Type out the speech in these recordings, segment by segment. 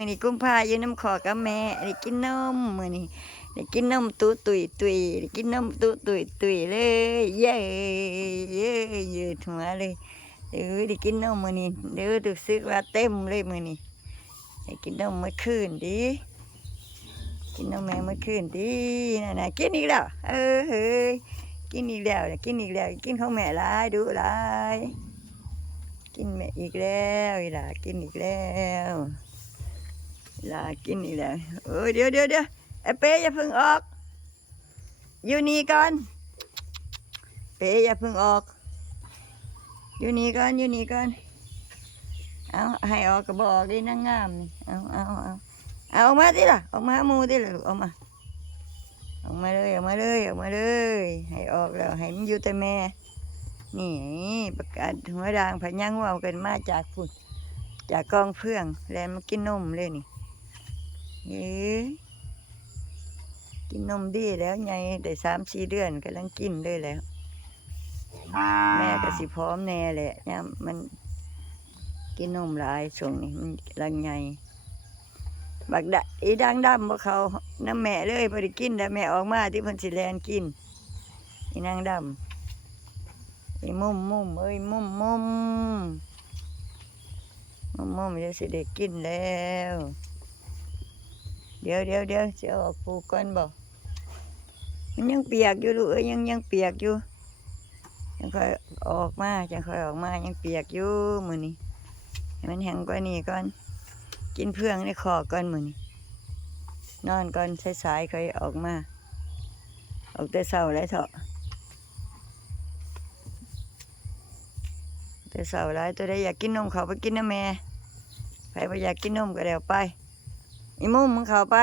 มื้อนี้กุมภาอยู่น้ำขอกับแม่ได้กินนมมื้อนี้ได้กินนมตุตุยตุยได้กินนมตุตุยตุยเลยเย้เย้ยืดหัวเลยเด้อได้กินนมมื้อนี้เด้อรู้สึกว่าเต็มเลยมื้อนี้ได้กินนมเมื่อคืนดิกินนมแม่เมื่อคืนดินั่นน่ะกินอีกแล้วเออเฮ้ยกินอีกแล้วกินอีกแล้วกินของแม่ลายดูลายกินแม่อีกแล้วอีหล่ะกินอีกแล้ว ลากินอีกแล้วเออเดี๋ยวเดี๋ยวเดี๋ยวไอเป๊อย่าเพิ่งออก อยู่นี่ก่อน เป๊อย่าเพิ่งออก อยู่นี่ก่อนอยู่นี่ก่อน เอาให้ออกก็บอกดินางงามนี่เอาเอาเอาเอาออกมาดิล่ะออกมาหาหมูดิล่ะลูกออกมาออกมาเลยออกมาเลยออกมาเลย ให้ออกแล้วให้มันอยู่แต่แม่นี่ประกาศหัวดางพะยังว่ากันมาจากฝุ่นจากกองเพื่องแล้วมากินนมเลยนี่ เอ้ยกินนมดีแล้วไงได้สามสี่เดือนกำลังกินเลยแล้ว แม่ก็สิพร้อมแน่แหละเนี่ยมันกินนมหลายช่วงนี้มันกำลังไงบักดะอีดังดำบ่เขาน้ำแม่เลยพอได้กินแต่แม่ออกมาที่เพันสิแลนกินอีนางดำอีมุมมุมเอ้ยมุมมุมมุมมุมเดี๋ยวสิได้กินแล้ว เดี๋ยวเดี๋ยวเดี๋ยวจะอออกปูกก่อนบอกมันยังเปียกอยู่ลูกเอ้ยยังยังเปียกอยู่ยังค่อยออกมายังค่อยออกมายังเปียกอยู่มือนี้มันแห้งกว่านี้ก่อน กินเพื่องในคอก่อนมือนี้นอนก่อนสายๆค่อยออกมาออกแต่เช้าแล้วเถอะแต่เช้าแล้วตัวใดอยากกินนมเขาไปกินนะแม่ใครไปอยากกินนมก็เดี๋ยวไป อีมุมมึงเข้าไป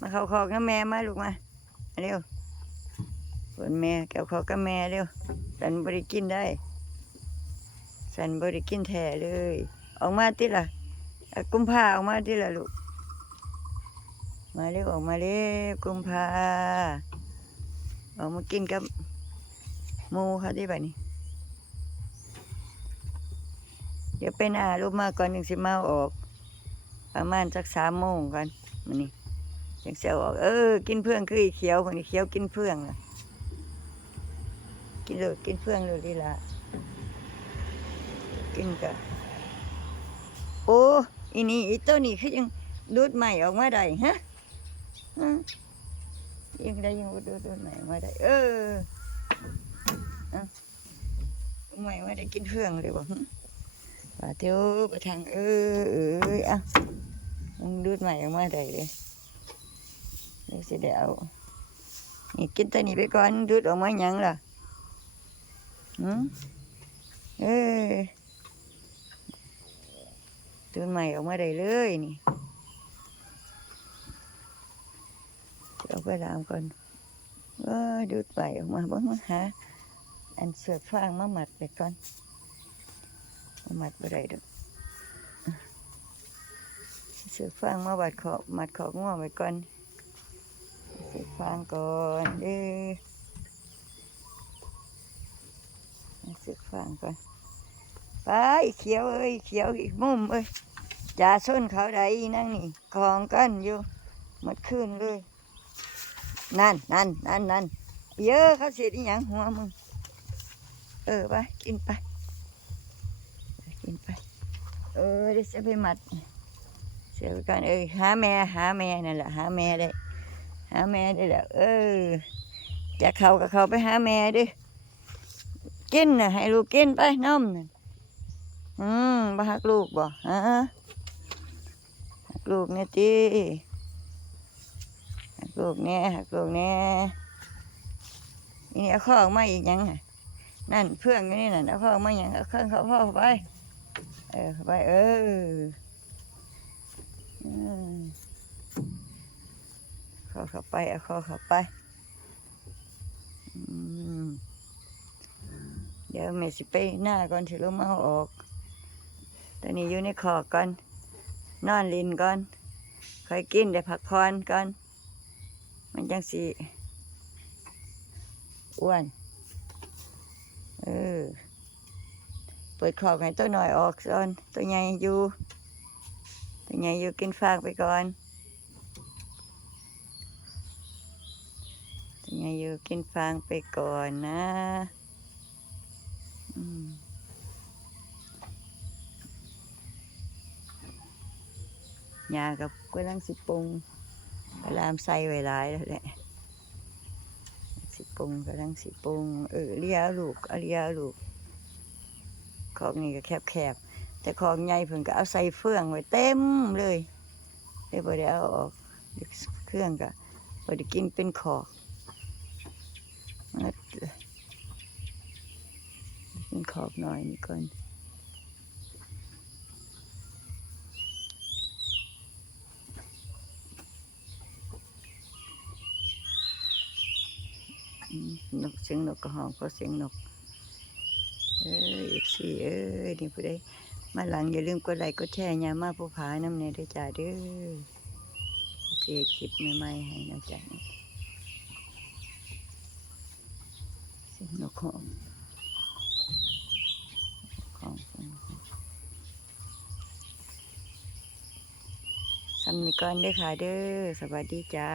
มาเข้าคอกกับแม่มาลูกมาเร็วคนแม่แก้วคอกกับแม่เร็วสันบริกินได้ สันบริกินแท้เลย ออกมาติล่ะกุมภาออกมาติล่ะลูก มาเร็วออกมาเร็วกุมภาออกมากินกับหมูเขาที่แบบนี้เดี๋ยวไปหน้าลูกมาก่อนหนึ่งสิมาออก ประมาณสักสามโมงกันมันนี่จังเสียวออกเออ กินเพื่องคืออีเขียวคนนี้เขียวกินเพื่องกินเลยกินเพื่องเลยดีละกินกะโอ้อีนี่อีตัวนี้คือยังดูดใหม่ออกมาได้ฮะยังได้ยังดูดดูดใหม่ออกมาได้ เออเอาใหม่มาได้กินเพื่องเลยบ่หึว่าเทียวไปทางเออเอออะ มึงดูดใหม่ออกมาได้เลยเดี๋ยวสิได้เอานี่กินตัวนี้ไปก่อนดูดออกมาหยังล่ะหืมเออดูดใหม่ออกมาได้เลยนี่เอาไปลามก่อนเออดูดใหม่ออกมาบ้างมาหาอันเสือกฟางมาหมัดไปก่อนมาหมัดไปได้ดอก เสือฟางมาบัดขอบมัดขอบง่วงไว้ก่อนเสือฟางก่อนเด้อเสือฟางก่อนไปเขียวเอ้ยเขียวอีกมุมเอ้ยจ่าส้นเขาใดนั่งนี่คลองกันอยู่หมดขึ้นเลยนั่นนั่นนั่นนั่นเยอะเขาเสียดอหย่างหัวมึงเออไปกินไปกินไป เออเดี๋ยวจะไปมัด เสียไปก่อนเออหาแม่หาแม่นั่นแหละหาแม่ได้หาแม่ได้แล้วเออจะเข้ากับเขาไปหาแม่ดิกินน่ะให้ลูกกินไปนมน่ะอืมบ่ฮักลูกบ่ฮะฮักลูกเนี่ยจีฮักลูกเนี่ยฮักลูกเนี่ยนี่เอาข้อออกมาอีกยังอะนั่นเพื่อนอยู่นี่นั่นเอาข้อออกมาอย่างเอาเครื่องเขาพ่อไปเออไปเออ เข้าเข้าไปเอาเข้าเข้าไปเดี๋ยวแม่สิไปหน้าก่อนสิลงมาอาออก ตอนนี้อยู่ในคอกก่อนนอนลินก่อนค่อยกินได้พักผ่อนก่อน มันจังสิอ้วนเออเปิดขอกให้ตัวหน่อยออกก่อนตัวใหญ่อยู่ ไงอยู่กินฟากไปก่อนยังไงอยู่กินฟางไปก่อนนะอยากับกำลังสิปุงกำลังใส่ไว้หลายแล้วแหละสิปุงกำลังสิปุงเออเลี้ยลูกเลี้ยลูกของนี่ก็แคบๆ แต่ของใหญ่เพิ่นก็เอาใส่เฟืองไว้เต็มเลยเลยบ่ได้เอาออกเครื่องก็บ่ได้กินเป็นขอกกินขอกหน่อยนี่ก่อนนกเสียงนกกระหองก็เสียงนกเอ้ยอีกสี่เอ้ยนี่ผู้ใด มาหลังอย่าลืมกดไลค์กดแชร์ยามาผู้ผาน้ำเนยด้วยจ้าเด้อเสียคลิปใหม่ๆให้นะจ๊ะเสียงนกของของสำนึกก่อนเด้อค่ะเด้อสวัสดีจ้า